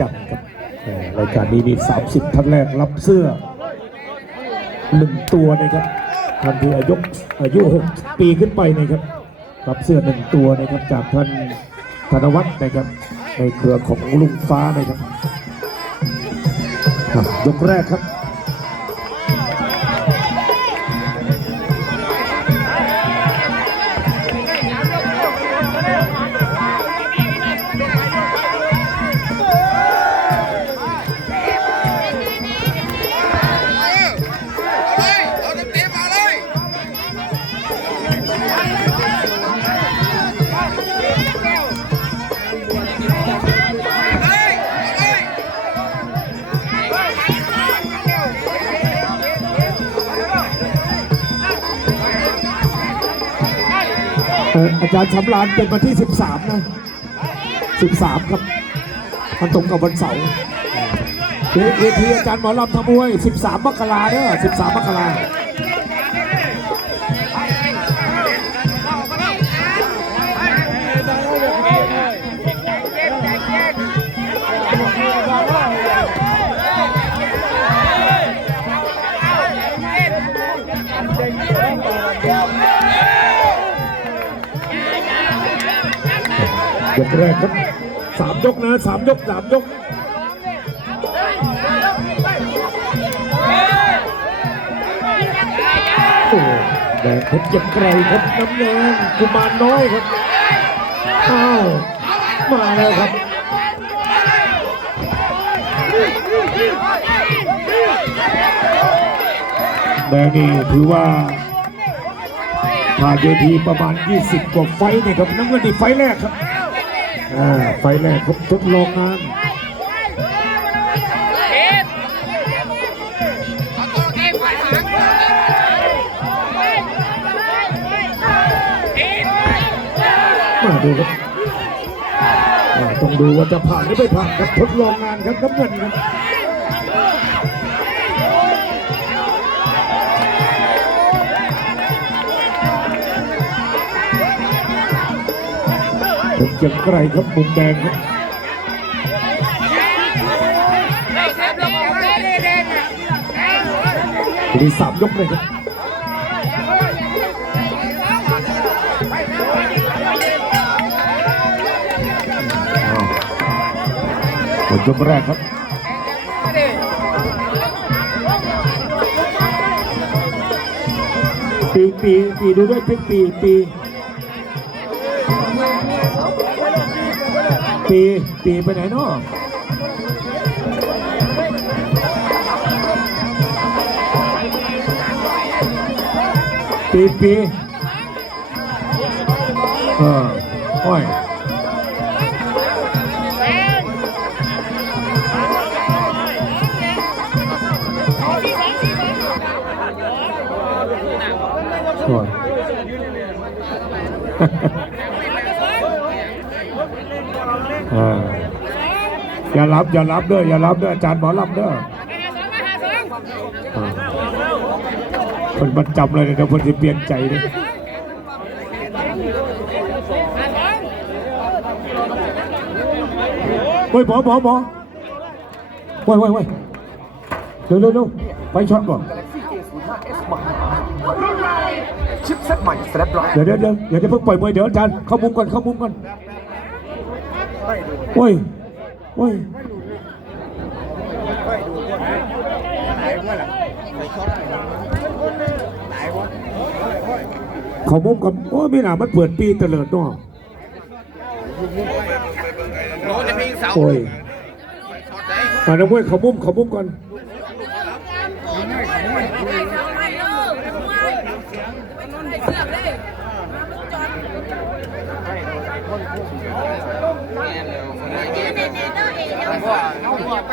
จับครับรายการนี้มี30 ท่านแรกรับเสื้อหนึ่งตัวนะครับท่านที่อายุอายุ6ปีขึ้นไปนะครับ รับเสื้อหนึ่งตัวนะครับจากท่านธนวัฒน์นะครับ ในเครือของลุงฟ้านะครับยกแรกครับ อาจารย์สำรานเป็นวันที่ 13 นะ 13 ครับ มันตรงกับวันเสาร์เวเวทีอาจารย์หมอลำทำมวย 13 มกราเด้อ 13 มกรา ยกแรกครับสามยกนะสามยกสามยกโอ้แดงเพชรเก็บไกรครับน้ำเงินกุมารน้อยครับอ้าวมาแล้วครับแดงนี่ถือว่าผ่านเวทีประมาณ 20 กว่าไฟต์เนะครับน้ำเงินนี่ไฟแรกครับ อ่าไฟแรกครับทดลองงานมาดูครับต้องดูว่าจะผ่านหรือไม่ผ่านครับทดลองงานครับน้ำเงินครับ ผมเกียงไรครับมุมแดงครับทีสามยกเลยครับหมดยกแรกครับปีปีปีดูด้วยปีปีปี ปีปีไปไหนเนาะปีปีเออโอ้ยโอ้ย เอออย่ารับอย่ารับเด้ออย่ารับเด้ออาจารย์หมอรับเด้อเออคนมันจำเลยเดี๋ยวคนจะเปลี่ยนใจเลยเฮ้ยหมอหมอหมอเว้ยเว้ยเว้ยเร็วเร็วเร็วไปช็อตก่อนชิปเซ็ตใหม่สแลปไลน์เดี๋ยวเดี๋ยวเดี๋ยวเดี๋ยวเพิ่งปล่อยมวยเดี๋ยวอาจารย์เข้ามุมก่อนเข้ามุมก่อน โอ้ยโอ้ยเข้ามุมก่อนโอ้ยไม่น่ามันเปิดปีเตลิดเนาะโน้จะพิงเสาโอ้ยมาแล้วเว้ยเข้ามุมเข้ามุมก่อน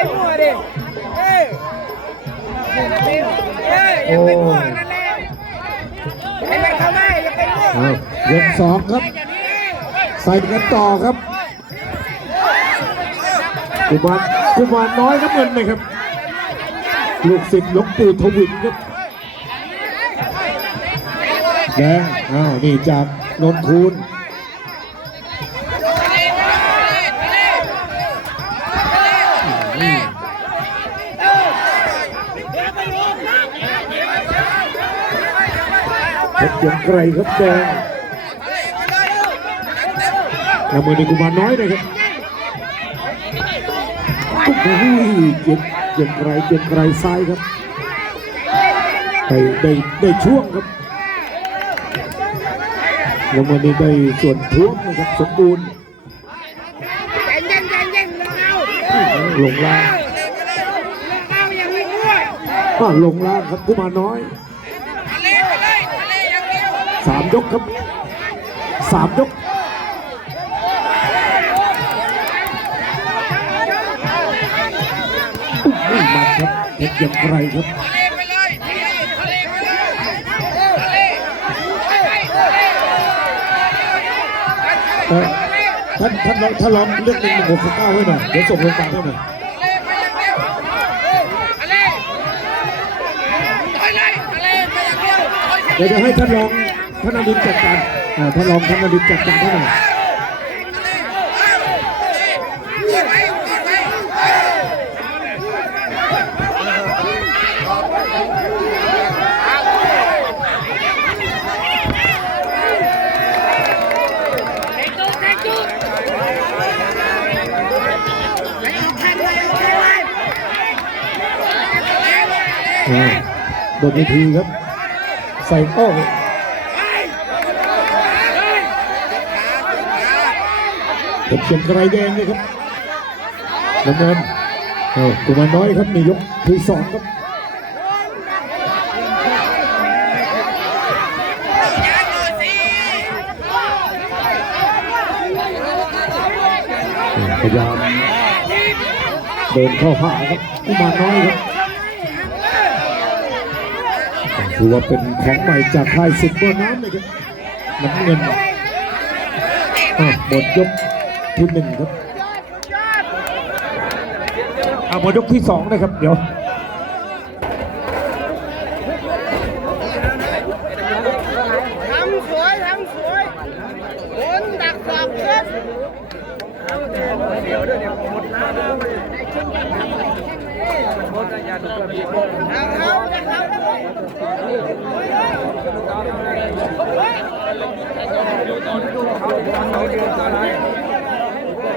ไปมั่วดิเอ้ยเอ้ยอย่าไปมั่วนั่นแหละให้มันเข้ามาอย่าไปมั่วเอายกสองครับ ใส่กันต่อครับกุมารกุมารน้อยน้ำเงินเลยครับ ลูกศิษย์หลวงปู่ทวินครับแดงอ้าวนี่จากนนคูณ เพชรเกียงไกรครับแดงแล้วมือในกุมารน้อยนะครับโอ้โหเกียงเกียงไกรเกียงไกรซ้ายครับได้ได้ได้ช่วงครับแล้วมือนี้ได้ส่วนท้วงนะครับสมบูรณ์ใจเย็นใจเย็นลงเอาลงล่างลงเอาอย่าไปมั่วอ่าลงล่างครับกุมารน้อย สามยกครับสามยกอุ้ยมันครับเพชรเกียงไกรครับทะเลไปเลยทะเลทะเลไปเลยทะเลไปไปทะเลเอ่อท่านท่านลองท่านลองเลือกหนึ่งหนึ่งหกเก้าให้หน่อยเดี๋ยวส่งโรงพยาบาลให้หน่อยทะเลไปอย่างเดียวทะเลถอยเลยทะเลไปอย่างเดียวถอยเดี๋ยวจะให้ท่านรอง ท่านอดินจัดการอ่าท่านรองท่านอดินจัดการให้หน่อยกดไว้กดไว้อ่าบนเวทีครับ ใส่โอ้ เพชรเกียงไกรแดงนี่ครับน้ำเงินเออกุมารน้อยครับนี่ยกที่สองครับพยายามเดินเข้าหาครับกุมารน้อยครับถือว่าเป็นของใหม่จากค่ายสิบบัวน้ำเลยครับน้ำเงินหมดยก ที่หนึ่งครับอะหมดยกที่สองนะครับ เดี๋ยวทำสวยทำสวยโนดักสอบเช็ดเดี๋ยวเดี๋ยวเดี๋ยวหมดหน้าแล้วหมดยาดูก่อนเขาเข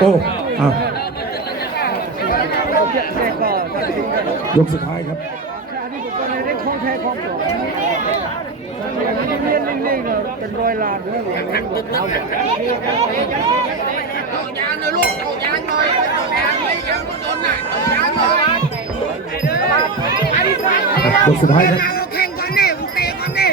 โอ้อ้าถึงกันยกสุดท้ายครับอันนี้ผมก็เลยได้ของแท้ของปลอมเรียนนิ่งเป็นร้อยล้านด้วยเอายางหน่อยลูกเอายางหน่อยเอายางไม่ยางมันโดนหน่ะเอายางหน่อยครับยกสุดท้ายครับ เอาแข่งก่อนดิมึงเตะก่อนดิ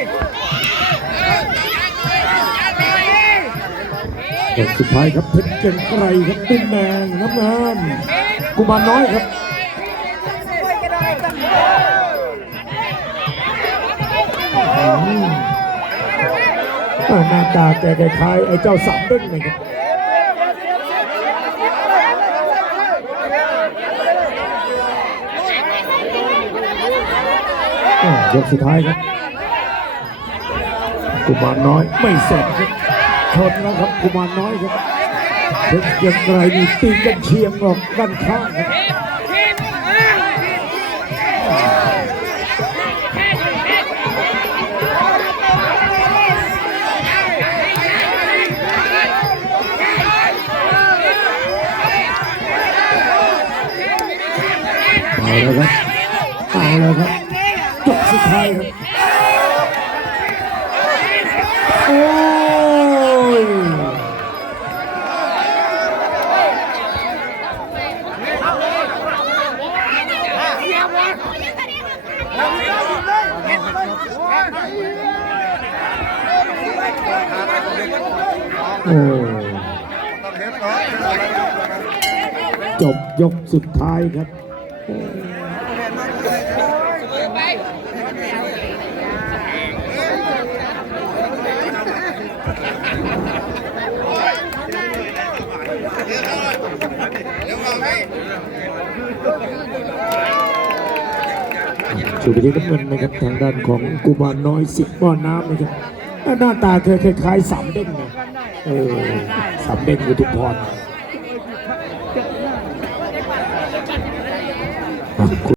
เออเอายางหน่อยเอายางหน่อย ยกสุดท้ายครับเพชรเกียงไกรครับเป็นแดงน้ำเงินกุมารน้อยครับหน้าตาแกคล้ายไอ้เจ้าสามเด้งเลยครับยกสุดท้ายครับกุมารน้อยไม่สนครับ ชนแล้วครับกุมารน้อยครับเพชรเกีงไรนี่ตีกันเชียงออกด้านข้างครับเอาแล้วครับเอาแล้วครับจบสุดท้ายครับ โอ้จบยกสุดท้ายครับ ชูไปที่น้ำเงินนะครับทางด้านของกุมารน้อยสิบป้อนน้ำนะครับหน้าตาเคยคล้ายๆสามเด้งนะเออสามเด้งอุทุพรอะ